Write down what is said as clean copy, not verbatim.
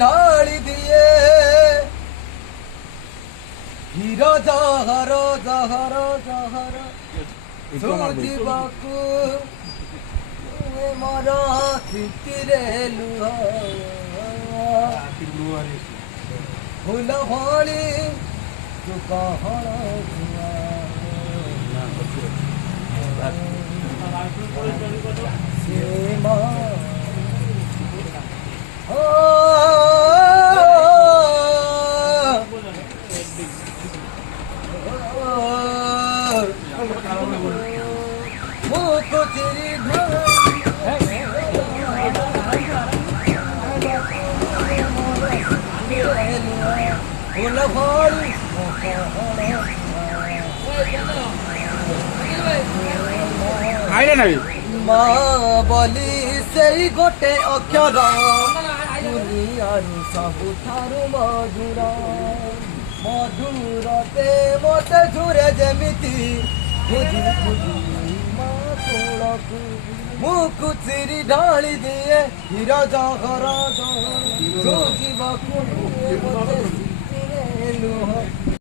ढाली दिए हीरो जहर जहर जहर सोचिबाकू मोर स्थितिरे लुह फूल भली तू कहण माँ बोली से गोटे अक्षर दुनियारू सबुठारू मधुर मधुर ते मते झुरे जेमिति खुजी खुजी माँ कोलकू मुकु चिरी ढाली दिए हीरा जहर सोचिबाकू मते